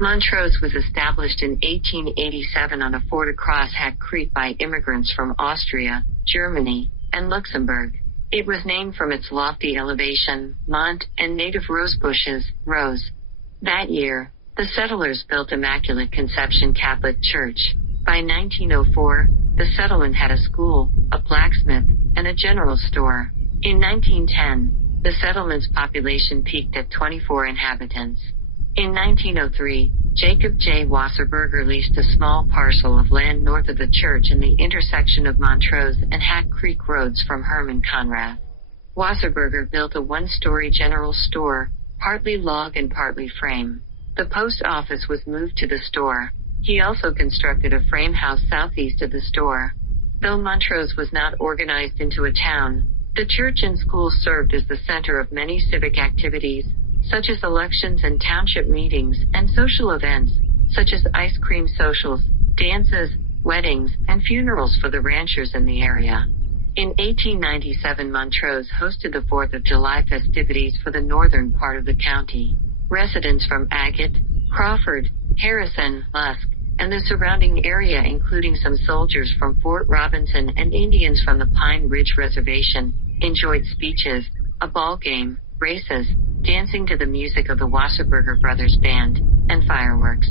Montrose was established in 1887 on a ford across Hack Creek by immigrants from Austria, Germany, and Luxembourg. It was named from its lofty elevation, Mont, and native rose bushes, Rose. That year, the settlers built Immaculate Conception Catholic Church. By 1904, the settlement had a school, a blacksmith, and a general store. In 1910, the settlement's population peaked at 24 inhabitants. In 1903, Jacob J. Wasserberger leased a small parcel of land north of the church in the intersection of Montrose and Hack Creek roads from Herman Conrath. Wasserberger built a one-story general store, partly log and partly frame. The post office was moved to the store. He also constructed a frame house southeast of the store. Though Montrose was not organized into a town, the church and school served as the center of many civic activities, such as elections and township meetings, and social events, such as ice cream socials, dances, weddings, and funerals for the ranchers in the area. In 1897, Montrose hosted the 4th of July festivities for the northern part of the county. Residents from Agate, Crawford, Harrison, Lusk, and the surrounding area, including some soldiers from Fort Robinson and Indians from the Pine Ridge Reservation, enjoyed speeches, a ball game, races, dancing to the music of the Wasserberger Brothers Band, and fireworks.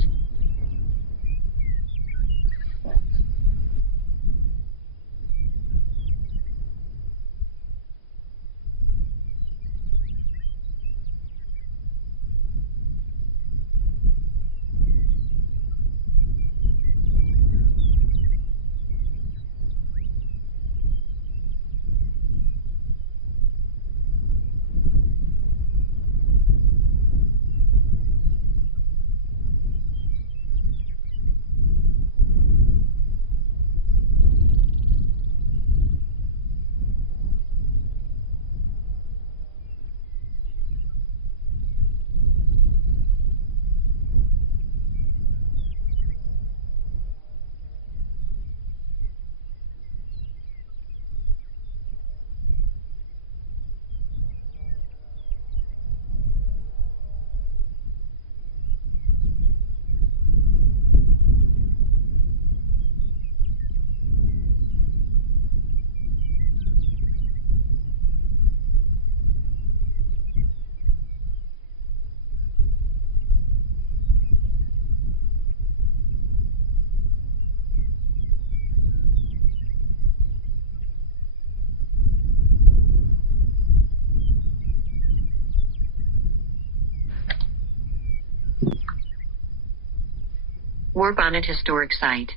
Warbonnet Historic Site.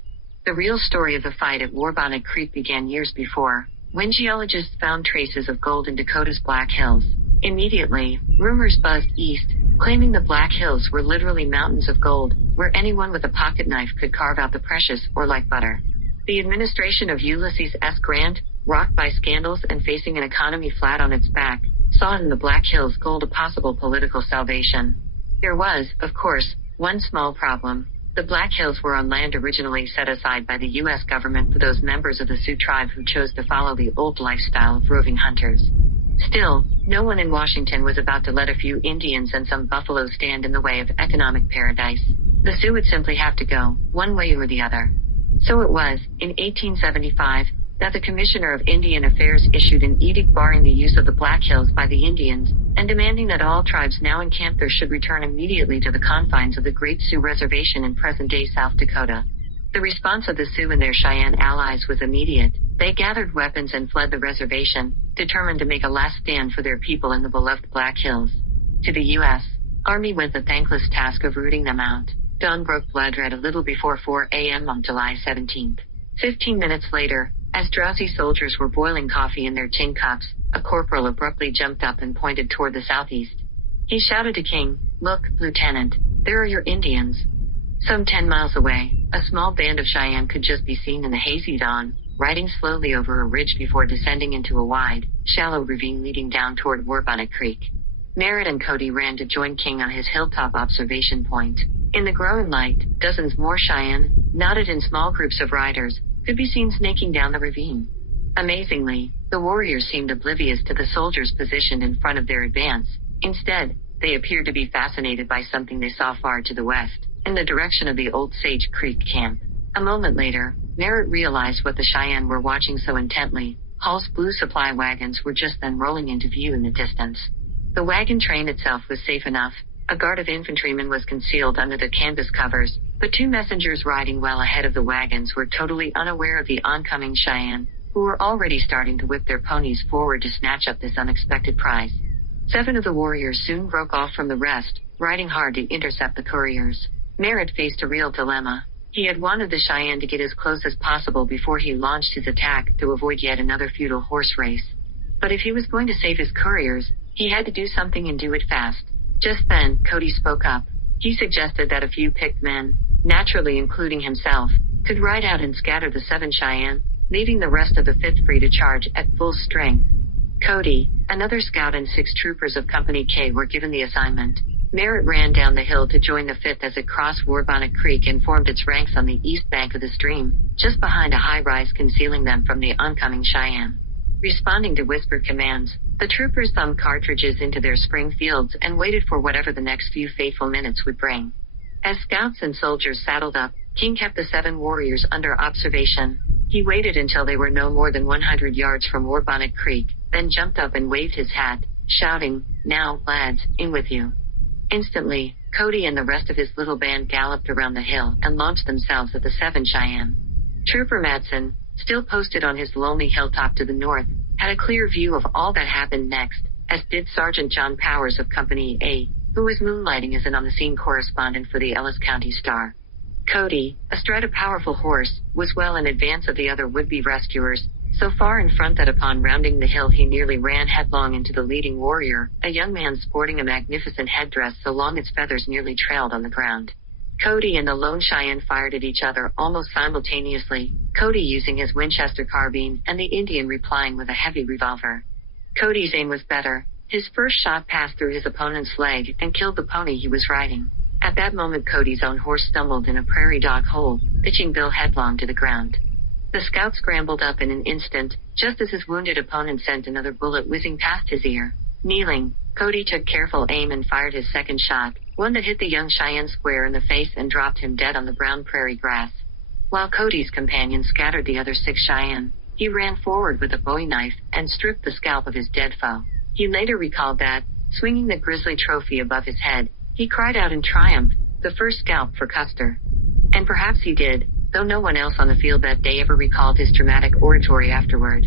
The real story of the fight at Warbonnet Creek began years before, when geologists found traces of gold in Dakota's Black Hills. Immediately, rumors buzzed east, claiming the Black Hills were literally mountains of gold, where anyone with a pocket knife could carve out the precious ore like butter. The administration of Ulysses S. Grant, rocked by scandals and facing an economy flat on its back, saw in the Black Hills gold a possible political salvation. There was, of course, one small problem. The Black Hills were on land originally set aside by the U.S. government for those members of the Sioux tribe who chose to follow the old lifestyle of roving hunters. Still, no one in Washington was about to let a few Indians and some buffaloes stand in the way of economic paradise. The Sioux would simply have to go, one way or the other. So it was, in 1875, that the Commissioner of Indian Affairs issued an edict barring the use of the Black Hills by the Indians, and demanding that all tribes now encamped there should return immediately to the confines of the Great Sioux Reservation in present-day South Dakota. The response of the Sioux and their Cheyenne allies was immediate. They gathered weapons and fled the reservation, determined to make a last stand for their people in the beloved Black Hills. To the U.S. Army went the thankless task of rooting them out. Dawn broke blood red a little before 4 a.m. on July 17th. 15 minutes later, as drowsy soldiers were boiling coffee in their tin cups, a corporal abruptly jumped up and pointed toward the southeast. He shouted to King, "Look, Lieutenant, there are your Indians." Some 10 miles away, a small band of Cheyenne could just be seen in the hazy dawn, riding slowly over a ridge before descending into a wide, shallow ravine leading down toward Warbonnet Creek. Merritt and Cody ran to join King on his hilltop observation point. In the growing light, dozens more Cheyenne, knotted in small groups of riders, could be seen snaking down the ravine. Amazingly, the warriors seemed oblivious to the soldiers positioned in front of their advance. Instead, they appeared to be fascinated by something they saw far to the west. in the direction of the old Sage Creek camp. A moment later, Merritt realized what the Cheyenne were watching so intently. Hall's blue supply wagons were just then rolling into view in the distance. The wagon train itself was safe enough. A guard of infantrymen was concealed under the canvas covers, but two messengers riding well ahead of the wagons were totally unaware of the oncoming Cheyenne, who were already starting to whip their ponies forward to snatch up this unexpected prize. 7 of the warriors soon broke off from the rest, riding hard to intercept the couriers. Merritt faced a real dilemma. He had wanted the Cheyenne to get as close as possible before he launched his attack to avoid yet another futile horse race. But if he was going to save his couriers, he had to do something and do it fast. Just then, Cody spoke up. He suggested that a few picked men, naturally including himself, could ride out and scatter the 7 Cheyenne, leaving the rest of the 5th free to charge at full strength. Cody, another scout, and 6 troopers of Company K were given the assignment. Merritt ran down the hill to join the 5th as it crossed Warbonnet Creek and formed its ranks on the east bank of the stream, just behind a high rise concealing them from the oncoming Cheyenne. Responding to whispered commands, the troopers thumbed cartridges into their spring fields and waited for whatever the next few fateful minutes would bring. As scouts and soldiers saddled up, King kept the 7 warriors under observation. He waited until they were no more than 100 yards from Warbonnet Creek, then jumped up and waved his hat, shouting, "Now, lads, in with you." Instantly, Cody and the rest of his little band galloped around the hill and launched themselves at the 7 Cheyenne. Trooper Madsen, still posted on his lonely hilltop to the north, had a clear view of all that happened next, as did Sergeant John Powers of Company A, who was moonlighting as an on-the-scene correspondent for the Ellis County Star. Cody, astride a powerful horse, was well in advance of the other would-be rescuers, so far in front that upon rounding the hill he nearly ran headlong into the leading warrior, a young man sporting a magnificent headdress so long its feathers nearly trailed on the ground. Cody and the lone Cheyenne fired at each other almost simultaneously, Cody using his Winchester carbine and the Indian replying with a heavy revolver. Cody's aim was better. His first shot passed through his opponent's leg and killed the pony he was riding. At that moment Cody's own horse stumbled in a prairie dog hole, pitching Bill headlong to the ground. The scout scrambled up in an instant, just as his wounded opponent sent another bullet whizzing past his ear. Kneeling, Cody took careful aim and fired his second shot, one that hit the young Cheyenne square in the face and dropped him dead on the brown prairie grass. While Cody's companion scattered the other 6 Cheyenne, he ran forward with a bowie knife and stripped the scalp of his dead foe. He later recalled that, swinging the grisly trophy above his head, he cried out in triumph, "The first scalp for Custer." And perhaps he did, though no one else on the field that day ever recalled his dramatic oratory afterward.